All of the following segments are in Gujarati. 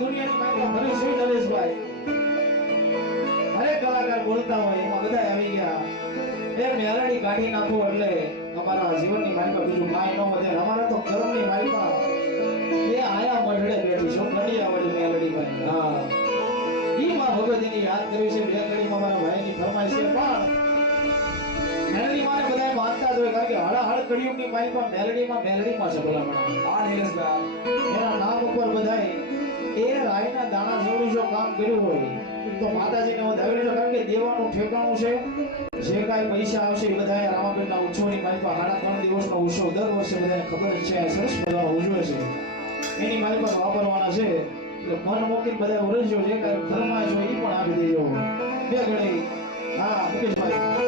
દુનિયાની માલિકા ભરી છે નરેશભાઈ હરે કલાકાર બોલતા હોય એમાં બધા આવી ગયા એ મેલડી કાઢી નાખો એટલે અમારા જીવનની માલિકા બીજું કાંઈ ન વધે અમારા તો કર્મની માલિકા એ આયા મઢડે બેઠી છો કડિયા વાળી મેલડી ભાઈ હા ઈ માં ભગવતીની યાદ કરી છે બે કડીમાં મારા ભાઈની ફરમાઈશ છે પણ મેલડી માને બધાય માનતા જ હોય કારણ કે હળહળ કડિયુગની માલિકા મેલડીમાં છે ભલામણા આ નીલેશભાઈ એના નામ ઉપર બધાય એ રાયના દાણા જેવું જો કામ કર્યું હોય તો માતાજીને વધાવી લેજો કારણ કે દેવાનું ઠેકાણું છે જે કાંઈ પૈસા આવશે એ બધાએ રામાબેનના ઉત્સવની માલિકા 3.5 દિવસનો ઉત્સવ દર વર્ષે બધાને ખબર જ છે સરસ મજાનો ઉજવે છે એની માલિકા વાપરવાના છે એટલે મન મૂકીને બધા ઉરજજો જે કાંઈ ફરમાઈશ હોય એ પણ આપી દેજો બે ઘડી હા મુકેશભાઈ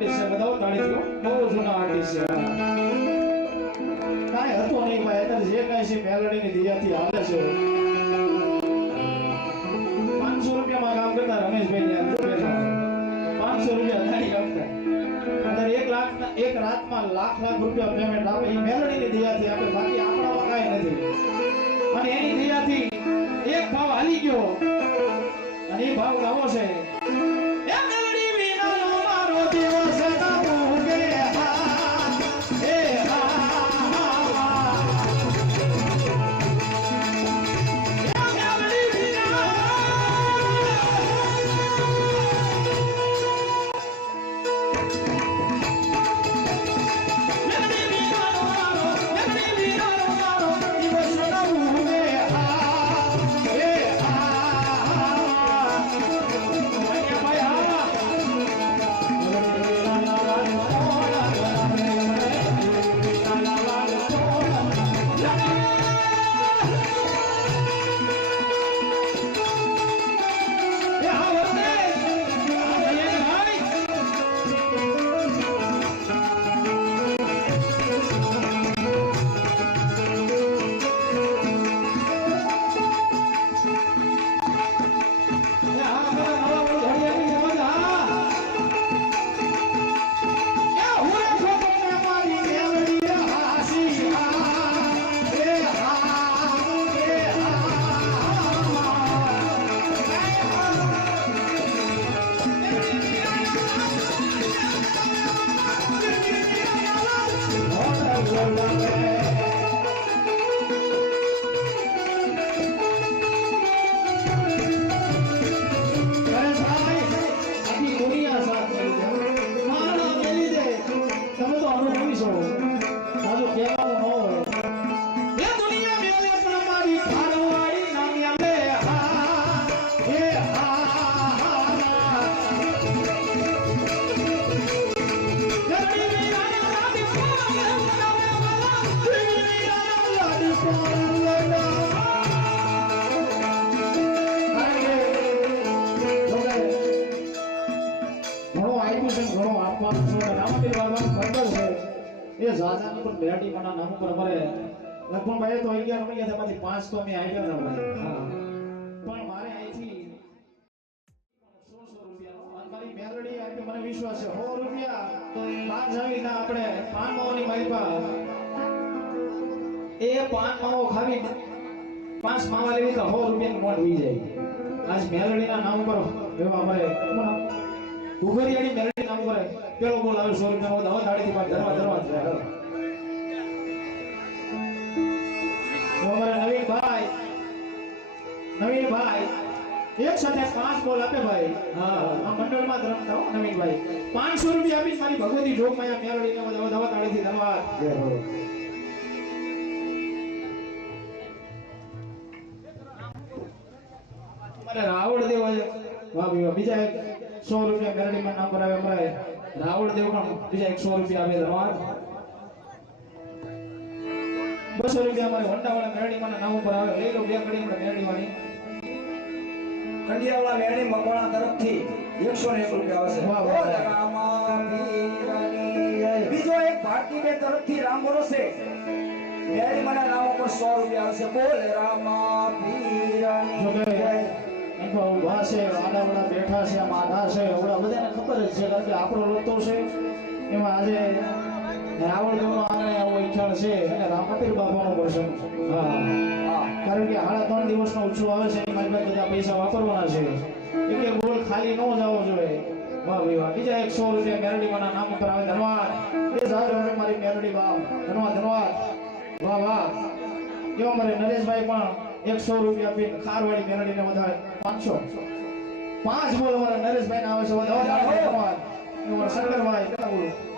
આર્ટિસ્ટ છે બધાઓ તાળી દો બહુ જૂના આર્ટિસ્ટ છે કાંઈ હતું નહીં ભાઈ અત્યારે જે કાંઈ છે મેલડીની દિયાથી હાલે છે 500 રૂપિયામાં કામ કરતા રમેશભાઈ ને 500 રૂપિયા દાડી આપતા અત્યારે 1 લાખ એક રાતમાં લાખ રૂપિયા પેમેન્ટ આપે એ મેલડીની દિયાથી આપે બાકી આપણામાં કાંઈ નથી અને એની દિયાથી એક ભાવ હાલી ગયો અને એ ભાવ ગાવો છે એ મેલડી વિના મારો દિવસ ના ભૂગે એ મેલડી માના નામ પર અમારે લગભગ ભાઈ તો 11 રૂપિયા તેમાંથી 5 તો અમે આપ્યા હતા ભાઈ પણ મારે અહીંથી 100 રૂપિયા અને મારી મેલડી આપે મને વિશ્વાસ છે 100 રૂપિયા 5 આવી ના આપણે પાન માવાની મારી એ પાન માવો ખાવી 5 માવા લેવી તો 100 રૂપિયાની નોટ થઈ જાય આજ મેલડીના નામ પર એવા અમારે ઉભરિયાની મેલડી નામ પર પેલો બોલ આવે 100 રૂપિયા દવા દાડીથી બાદ ધરવા નવીનભાઈ એક સાથે 5 બોલ આપે ભાઈ હા આ મંડળમાં રમતા હો નવીનભાઈ 500 રૂપિયા આપી મારી ભગવતી જોગ માયા મેલડીને દવા તાળીથી ધન્યવાદ અમારે રાવળ દેવ વાહ બીજા 100 રૂપિયા મેલડીમાં નામ પર આવે અમારે રાવળ દેવ પણ બીજા 100 રૂપિયા આવે ધન્યવાદ 200 રૂપિયા અમારે હોન્ડાવાળા મેરડીમાં નામ ઉપર આવે લઈ લો બે કડી આપણે મેરડીવાળી કંડિયાવાળા મેરડી મકવાણા તરફથી 101 રૂપિયા આવશે વાહ બીજો એક ભારતીબેન તરફથી રામ બોલો છે મેરડી માના નામ ઉપર 100 રૂપિયા આવશે બોલ રામા પીરની એનો ઉભા છે આડાવડા બેઠા છે માધા છે ઓડા બધાને ખબર જ છે કારણ કે આપણો લોતો છે એમાં આજે રાવણ દેવનો આંગણે આવો ઈચ્છાણ છે અને રામપીર બાપાનો પ્રસંગ હા કારણ કે 3.5 દિવસનો ઉત્સવ આવે છે એની મારી પાસે બધા પૈસા વાપરવાના છે એટલે બોલ ખાલી ન જાવો જોઈએ વાહ ભાઈ વાહ બીજા 100 રૂપિયા મેરડીમાંના નામ ઉપર આવે ધન્યવાદ એ જાજો મારી મેરડી બાપ ધન્યવાદ વાહ વાહ કેવો મારે નરેશભાઈ પણ 100 રૂપિયા આપીને ખારવાડી મેરડીને વધારે 500 5 બોલ અમારા નરેશભાઈ ના આવે છે ધન્યવાદ અમારા શંકરભાઈ કેટલા બોલો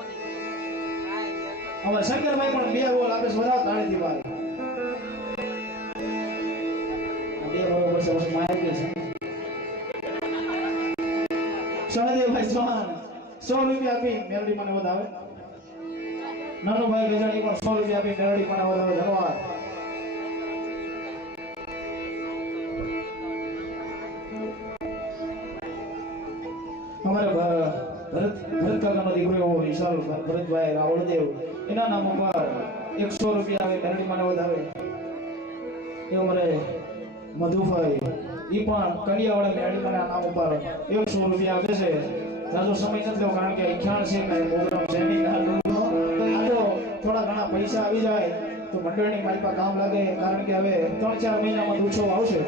અમારા શંકરભાઈ પણ 2 બોલ આપે છે વધારે તાળીથી બાર 2 બરોબર છે બસ માય કે છે સહદેવભાઈ ચૌહાણ 100 રૂપિયા આપી મેલડી મને વધાવે નાનુભાઈ ગજાણી પણ 100 રૂપિયા આપી મેલડી મને વધાવે ધન્યવાદ અમારે ભરત કાકાનો દીકરો એવો વિશાલ ભરતભાઈ રાવળદેવ એના નામ ઉપર 100 રૂપિયા આવે મેરડી મને વધારે એ અમારે મધુભાઈ ઈ પણ કડિયાવાળા મેરડી મને નામ ઉપર 100 રૂપિયા આપે છે જાજો સમય નથી લેવો કારણ કે 81 છે પ્રોગ્રામ છે નહીં આ તો થોડા ઘણા પૈસા આવી જાય તો મંડળની મારી પાસે કામ લાગે કારણ કે હવે 3-4 મહિનામાં ઉત્સવ આવશે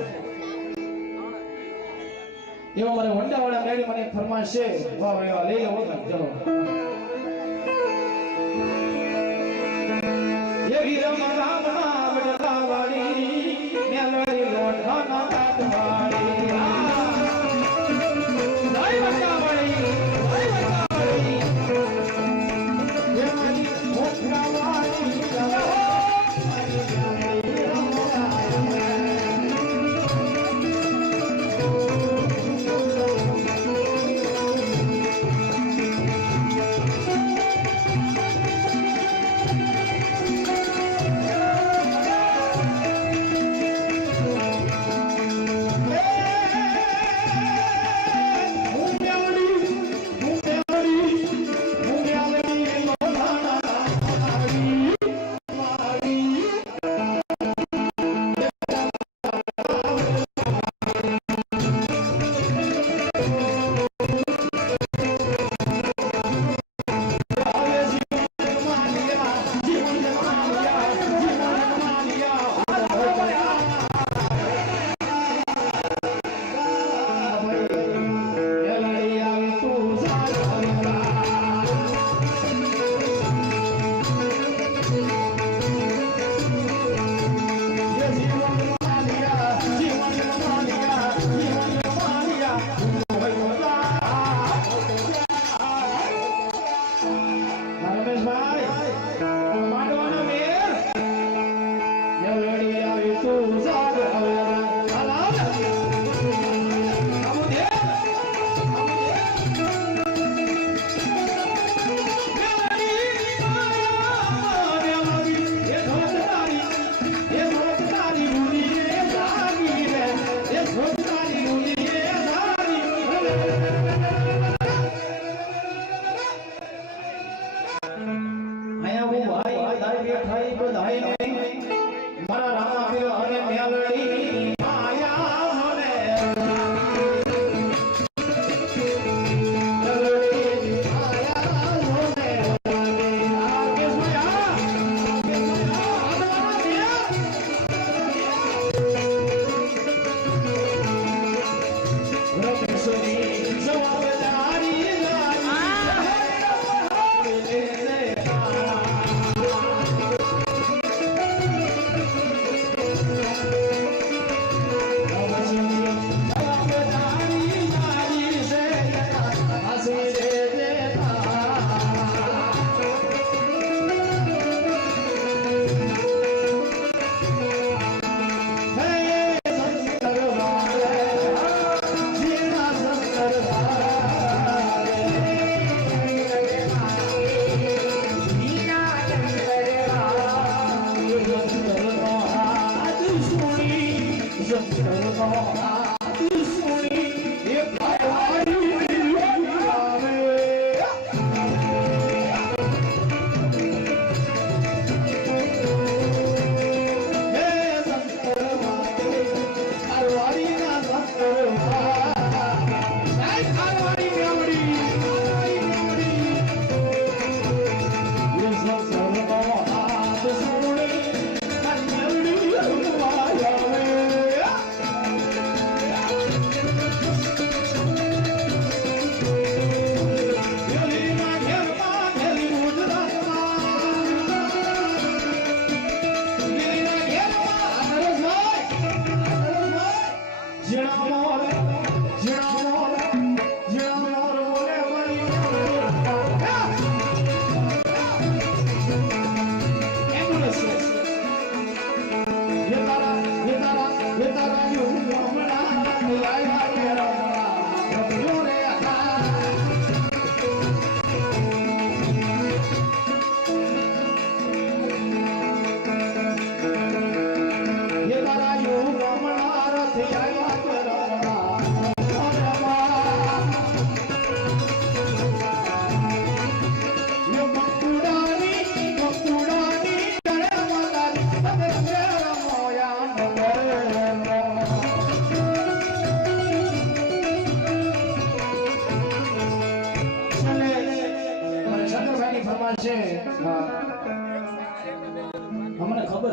એવા મારે વંડાવાળા મેળી મને ફરમાશ છે વાહ એવા લઈ લેવો ચલો ये वीरम राम नाम डलावाड़ी मेलड़ी लोढ़ाना काटवाड़ी दाई बचावाड़ी ये मारी मोखरावाड़ी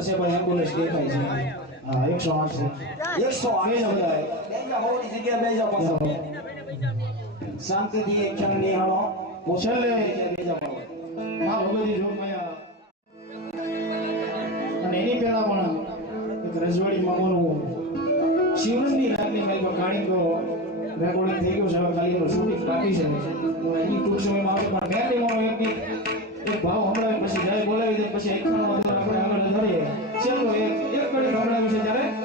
છે ભાઈ એમ્બ્યુલન્સ દેખાય છે હા 108 છે 108 બધાય બેજા હોની જગ્યાએ બેજા પાછો શાંતિથી એક ક્ષણ નિહાળો છેલ્લે બેજા પાછો માં ભગવતી જોગમાયા અને એની પહેલા પણ એક રજવાડી મામોનું શિવનની રાતની મેલ પર કાણીકો રેકોર્ડિંગ થઈ ગયું છે હવે ખાલી એનું શૂટિંગ બાકી છે હું એની ટૂંક સમયમાં આવે પણ મેં નહીં માનો એક ભાવ હમણાં પછી જાય બોલાવી દે પછી એક ખાણમાં આપણે આગળ ધરીએ ચલો એક કડી હમણાં છે ત્યારે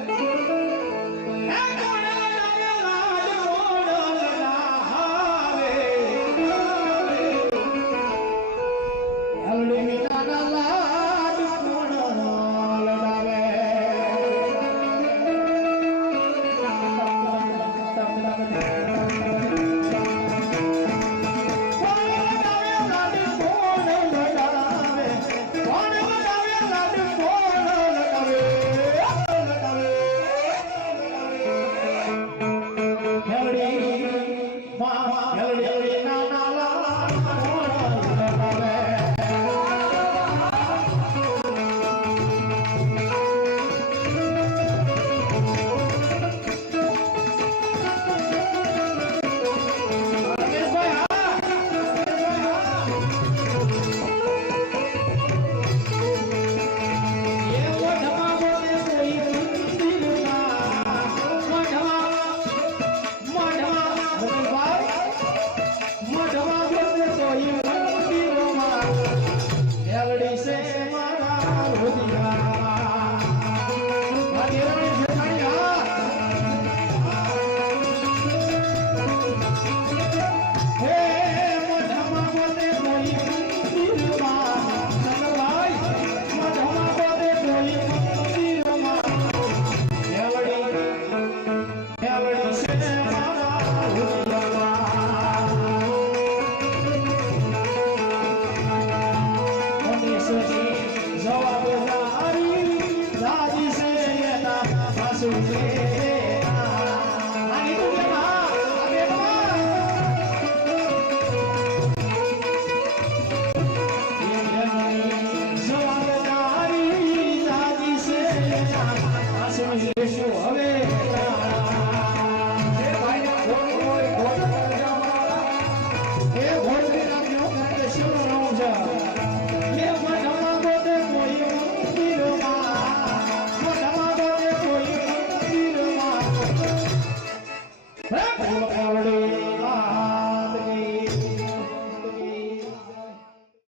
Hallelujah.